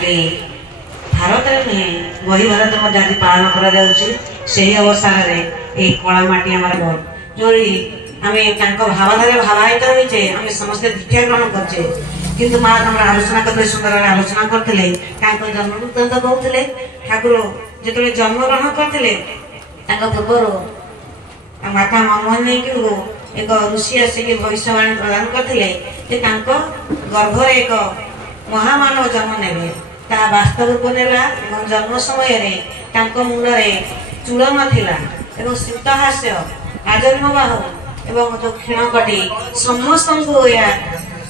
खाली भारत में नुहे बही भारत आज पालन कर अवसर कलामाटी आम जो आम भावधारा भावायित होचे आम समस्त दीक्षा ग्रहण करचे किंतु माँ तुम आलोचना करते सुंदर आलोचना करते जन्म वृत्तांत कहते ठाकुर जो जन्म ग्रहण करते पूर्व माता मनमोहन एक ऋषि आसिक भविष्यवाणी प्रदान करते गर्भ एक महामानव जन्म ने वास्तव रूप नेला जन्म समय मुंडे चूल नाला स्मितहास्य आजन्मबाह एवं जो क्षीणकटी समस्त को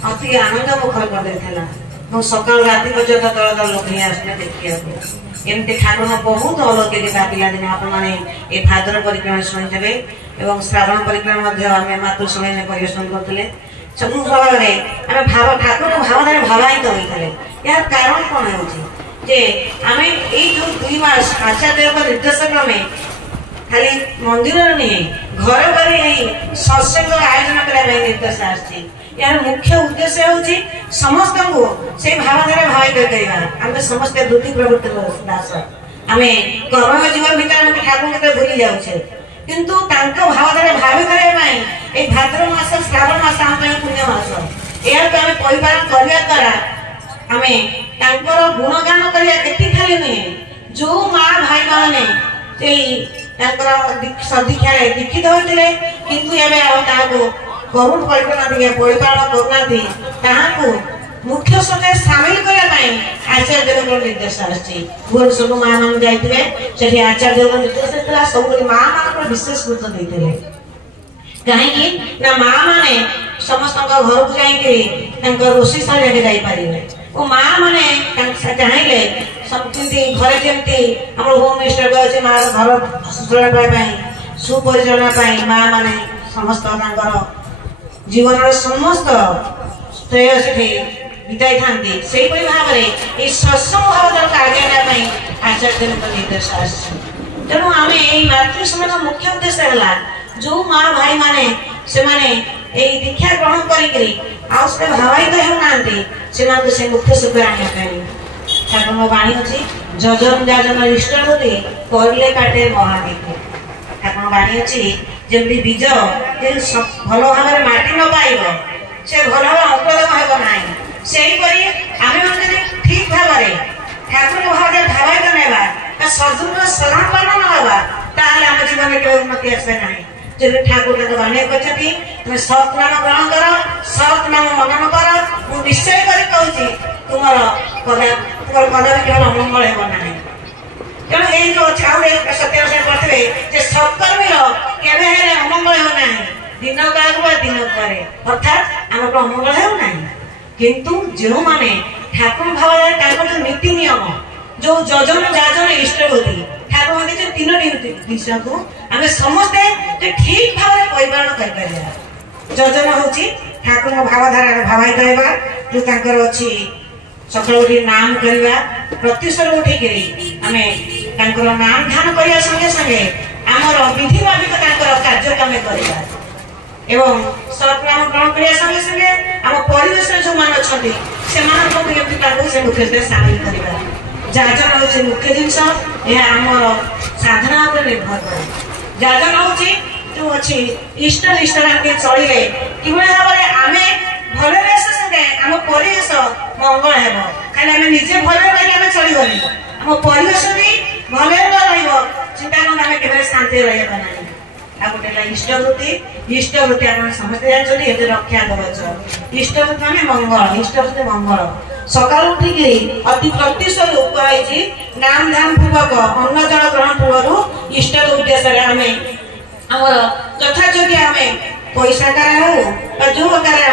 अति आनंद मुखर कर देता सका राति पर्यटन दल दल लोक ही आसने देखा एमती ठाकुर बहुत अलौकिकता पिलादिने आपने भाद्र परिक्रमा शुणुथे और श्रावण परिक्रमा आम मातृशुणी परिवेशन करते समूह भाव में भाव ठाकुर भावना भावायित होते यार कारण कौन हो आम जो 2 मास आचार्य निर्देश क्रमे खाली मंदिर नुहे घर घर सत्संग आयोजन करने निर्देश आसी यार मुख्य उद्देश्य हूँ समस्त को से भावधारा भावित करवा आम समस्ते वृत्ति प्रवृत्ति दास आम कर्म जीवन भीतर ठाकुर के भूली जाऊे किंतु भावधारा भावी करने भाद्र मास श्रावण मास आम पुण्य मास या आम परिपालन करने द्वारा आम गुणगान करती खाली नुहे जो माँ भाई मैंने सदीक्षा दीक्षित होते किंतु करुण परिपालन करना मुख्य सत्य सामिल करने आचार्य देव निर्देश आसी भुवनेश्वर माँ मान जाते आचार्य देव निर्देश सब माँ मान विशेष गुरुत्व देते कहीं माँ मैंने समस्त घर को जाकर रोषे शैली जापारे और माँ मैंने चाहिए घरे जमी आम होम मिनिस्टर अच्छे माँ घर शुश्रूषा सुपरिचालना माँ मैंने समस्त जीवन समस्त श्रेय से बिताई था भाव में सत्संग भाव आगे आचार्य निर्देश तेणु आम मातृसम्मान मुख्य उद्देश्य है जो माँ भाई माने से दीक्षा ग्रहण कर भावायित होना से मुख्य सूत्र आने ठाकुर बाणी अच्छी जजन जाजन इष्ट होती करले काटे महादीप ठाकुर बाणी अच्छी जमी बीज भल भाव माटी न पाइब से भल भाव अंकुरोदन होना से आम ठीक भाव ठाकुर भाव भावायित ना सदुर शरण पालन ना आम जीवन के उन्नति आसे ना जब ठाकुर बाणी कहते तुम सत नाम ग्रहण कर सत नाम मनन कर मु निश्चय कर तुम कदापि केवल अमंगल होना तेणु यही जो अच्छे सत्य करते सत्कर्मी के अमंगल होना दिन का दिन पर अर्थात आम अमंगल होना किंतु जो मैंने ठाकुर भाव जो नीति नियम जो जजन जाजन इष्ट होती ठाकुर कहते 3टी विषय को आम समस्ते ठीक भाव में परिपालन कर जजन हूँ ठाकुर भावधारा भावायित होगा जो अच्छी सकाल उठी नाम करवा प्रतिशत उठिक आम नाम ध्यान करने संगे संगे आमर विधि भाविक कार्यक्रम करवा एवं सतनाम ग्रहण करने संगे संगे आम परिवेश जो मान अच्छा से मुख्य सामिल करवा जाजन हूँ मुख्य जिनस आमर साधना निर्भर करे जाजन हूँ जो अच्छी इष्ट निष्ठा चलिए कि भाव में आम भले संगे आम परिवेश मंगल है खाली आम निजे भले रही चलनी आम परिवेश भी भले चिंता करूँ आम के शांति रहा ना आ गए इष्टवृत्ति आप समझते जानते ये रक्षा कवच इष्टवृत्ति माने मंगल इष्टवृत्ति मंगल सकाल उठिक अति प्रतिशत कही नाम ध्यान पूर्वक अन्न जल ग्रहण पूर्व इष्ट उद्देश्य आम आमर यथायोग्य आम पैसा कार हो जो आकार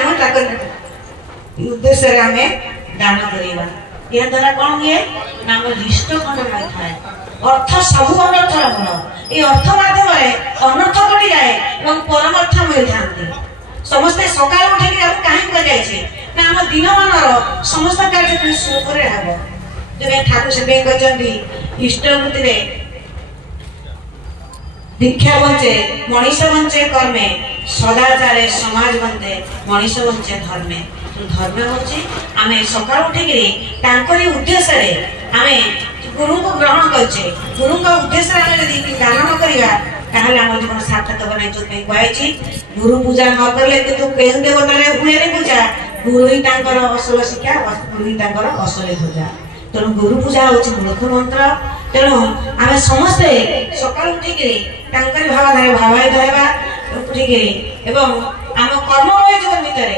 उद्देश्य आम दान करवा या द्वारा कौन हुए ना इष्ट खंड मिलता है अर्थ सब अनर्थ मूल ये अर्थ मध्यम अनर्थ कटि जाए और परमार्थ मिल था समस्ते सकाल उठिक कहीं कहुए ना आम दिन मान समस्त कार्य सुखरे हम जो ठाकुर से कहते इष्टवृत्ति दीक्षा बंचे मनीष बंचे कर्मे सदाचारे समाज बंचे मनीष बंचे धर्मे धर्म होची आमे सकाळ उठिकरी तांकरी उद्देश्य आमे गुरु को ग्रहण करछे गुरु का उद्देश्य आमे यदि दान न करिया ताहले हमर जीवन सार्थक बनाइ जो पे कहैछि गुरु पूजा न करले किंतु केउ देवताले हुए रे पूजा गुरु ही तांकर असल शिक्षा गुरु ही तांकर असल पूजा तेणु गुरु पूजा होची मूर्ख मंत्र तेणु आमे समस्ते सकाळ उठिकरी तांकर भावनारे भावाय रहबा उठिकरी एवं आम कर्ममय जीवन भितर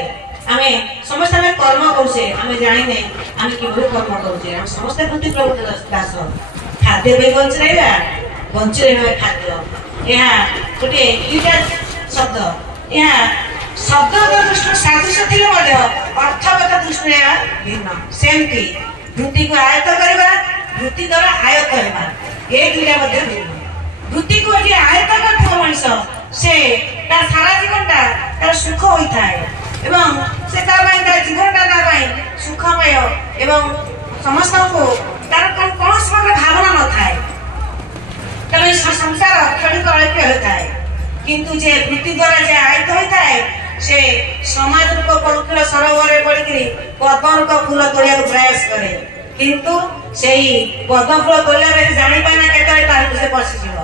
आमे समस्त आमे कर्म करछे आमे जानिने आमे किबो कर्म करछे हम समस्त प्रति प्रभु दास खाद्य पे बंच रहबा बंच रहबा खाद्य यहा गोटे दुईटा शब्द यहा शब्द दृष्टि सादृश्य थिले मध्ये अर्थगत दृष्टि भिन्न सेमती वृत्ति को आयत्त करबा वृत्ति द्वारा आय करबा ए दुईटा मध्ये भिन्न वृत्ति को जे आयत्त करथो मनुष्य से तार सारा जीवनटा तार सुख होई थाए एवं से तार बाई तार जीवनटा तार बाई सुखमय एवं समस्त को तार कोन समग्र भावना न थाए तमे संसार खड़ी कळके होताए किंतु जे वृत्ति द्वारा जे आयत होताए से समाज को पवित्र सरोवर में पड़िकरी पद्म को फूल तोड़िया को प्रयास करे किंतु सेही पद्म फूल तोड़ला रे जानि पाना केतरे तार से पसी जीव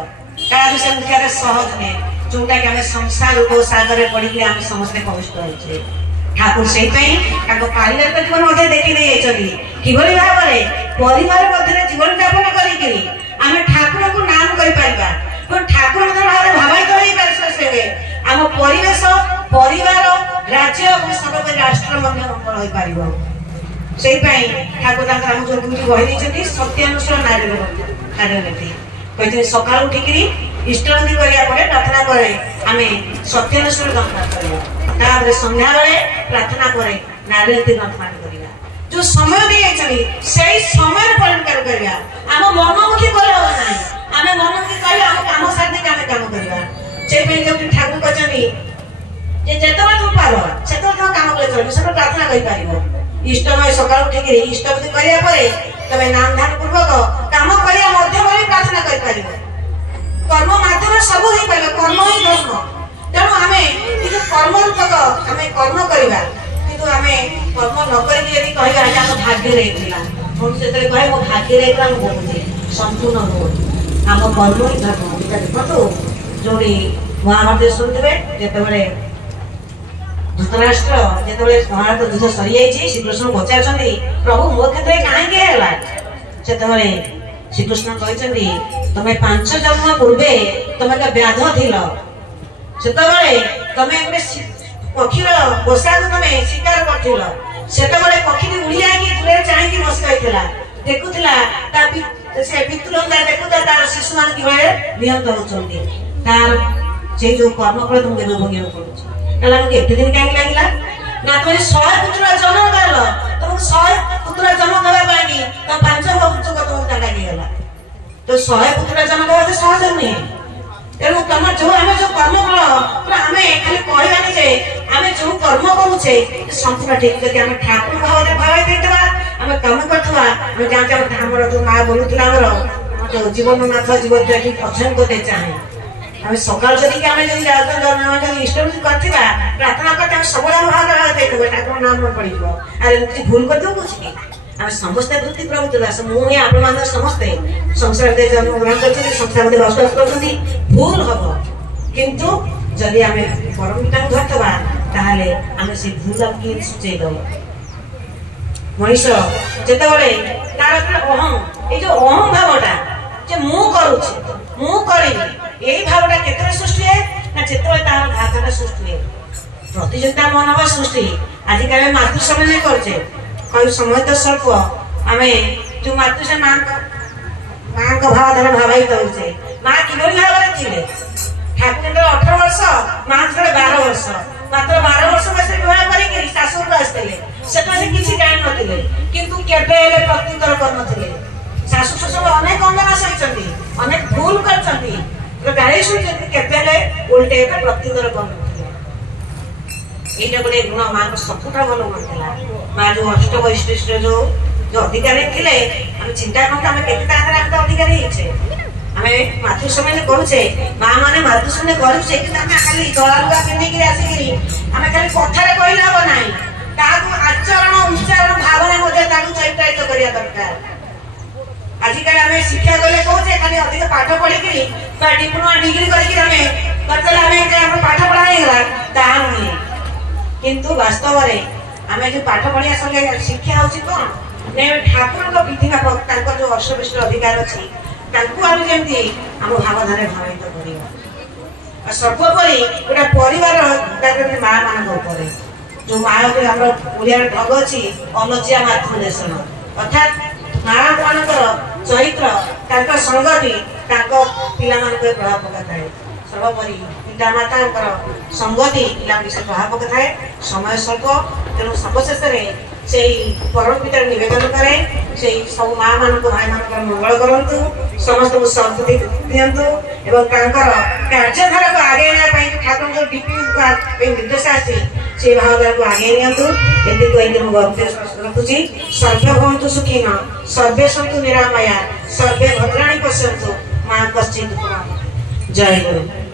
का विषय मुख्य सहज ने जोटा कि हमें संसार को सागर में पड़ी हम समस्ते कष्ट होइछे ठाकुर से पारिवारिक जीवन मध्य देखी नहीं चली किभली भाव में परिवार मध्य जीवन यापन करी आम ठाकुर को नाम कर पारिबा तो ठाकुर भाव भावित हो पारे आम परिवेश परिवार राज्य और सर्वोपरि राष्ट्र मंगल हो पारिबो सेही पई ठाकुर हम जो दुटी बहि देछथि सत्यानुसार नारी कहते सकाळ उठिकरी इष्टबंदी करिया पड़े प्रार्थना करे आमे सत्यानुसार दर्शन करिया तापर संध्या बेले प्रार्थना करे नारीति दर्शन करिया जो समय दे चली सेही समय परिणत करिया हम मनमुखी करे नाही आमे मनमुखी करे हम काम साथी काम करिया से पे जो ठाकुर कहचनी जे जेतबा तुम पारो सेतो तुम काम करे चली सब प्रार्थना करि पारिबो इष्टमय सकाळ उठिकरी इष्टबंदी करिया परे तबे नाम ध्यान पूर्वक काम करिया मध्यम प्रार्थना करि पारिबो कर्म माध्यम सब हो पाइबा कर्म ही धर्म तेणु आमे किंतु कर्म रूपक आमे कर्म करिबा किंतु आमे कर्म न करि यदि कहबा जे हम भाग्य रे थिला हम सेतरे कहे मो भाग्य रे हम बोलुचे संपूर्ण हो हम कर्म ही धर्म बिता देखो जोडी महाभारत सुनथबे जेतबेले धृतराष्ट्र जेतबेले महाभारत युद्ध सरी जाईछि श्री कृष्ण पचारछन्ती प्रभु मो क्षेत्र काहे के हला जेतबेले श्री कृष्ण कहते तमे 5 जन्म पूर्वे तमे का व्याध थिल सेतबेले तमे पक्षीर पोशाक तमे शिकार करथिल सेतबेले पक्षी उड़ी आके दूरे चाहि कि बस गइथिला देखुथिला ता से पितृंगा देखुता तार शिशु मान किबे नियंत होचंती तार जे जो कर्म फल तुम देबे भोगियो पड़छ कला के एते दिन काहे लागिला ना तमे 100 पुत्र जन्म करलो तुम 100 पुत्र जन्म देबा पानी त 5 पुत्र को तुम ता लागि गेला तो 100 पुत्र जन्म देबा तो सहज नहीं तेणु तुम जो आम जो कर्म फल आम खाली कहबानी जे आम जो कर्म करुचे संपूर्ण ठीक करके आम ठाकुर भाव भाव देवा आम कम करथवा आम जानते हमर जो मां बोलुतला हमर जो जीवननाथ जीवन देखि अध्ययन करते चाहे आम सकाल जदि आम जदि जदि इष्टबंदी करथिबा प्रार्थना करते हम सबला भाव देथबे ठाकुर नाम न पड़िबो अरे मुझे भूल कर दो कुछ की आम समस्त वृत्ति प्रभु दास मुझे आपण मान समस्ते संसार दे जन्म ग्रहण करछथि संसार दे बसवास करछथि भूल हबो किंतु जदि आम परम पिता धरथबा ताहाले आम से भूल के सुचै दो मनुष्य जेतबेले तार अहम ए जो अहम भावटा जे मु करूछि मु करिनि एई भावटा केतरे सृष्टि है ना जेतबेले तार भावटा सृष्टि है प्रतियोगिता मनोभाव सृष्टि आज काले मातृ सम्मेलन करछे कई समय तो स्वल्प आम जो मातृ से माँ को भाव धर भावित होचे माँ किभली भाव थे ठाकुर 18 वर्ष माँ 12 वर्ष मात्र 12 वर्ष बस विवाह कर शाशुर आसते से किसी जान नथिले किंतु केबे प्रत्युत्तर करनथिले शाशु शशुर अनेक अंगना सहिचंती अनेक भूल करचंती गाड़ी सुनचंती केबे उल्टे प्रत्युत्तर करनथिले एटा गोटे गुण माँ को सबुठा भल गुण था माँ जो अष्ट वैशिष्ट जो अधिकारी थे आम चिंता करते आम के अधिकारी आम मातृ समय करुचे माँ मैंने मातृ समय करुचे खाली दला लुगा पिंधिक आसिक आम खाली कथार कहले हम ना आचरण उच्चारण भावना चरित्रायित करने दरकार। आजिकल आम शिक्षा गले कहे खाली अधिक पाठ पढ़ी डिप्लोमा डिग्री करके पाठ पढ़ा नुहे किंतु वास्तव में आम जो पाठ पढ़िया संगे शिक्षा हूँ कौन ठाकुर विधि जो अष्टविष्ट अधिकार अच्छी जमी आम भावधारा भावित कर सर्वोपरि गोटे परिवार माँ मान जो माँ आम ओडिया ढंग अच्छी अलजिया मातृदेशन अर्थात माँ मानकर चरित्र संगति पिला प्रभाव पका था। सर्वोपरि पितामाता संगति पिला प्रभाव पका था। समय स्वल्प तेणु सर्वशेष से परम पिता निवेदन करे से सब माँ मान भाई मान मंगल करूँ समस्त को सद्बुद्धि दिंतु एवं कार्यधारा को आगे ठाकुर जो डीपी निर्देश आसी से भावधारा को आगे नियंतु रखुची। सर्वे भवन्तु सुखिनः सर्वे सन्तु निरामया सर्वे भद्राणि पश्यन्तु मां कश्चित् जय गुरु।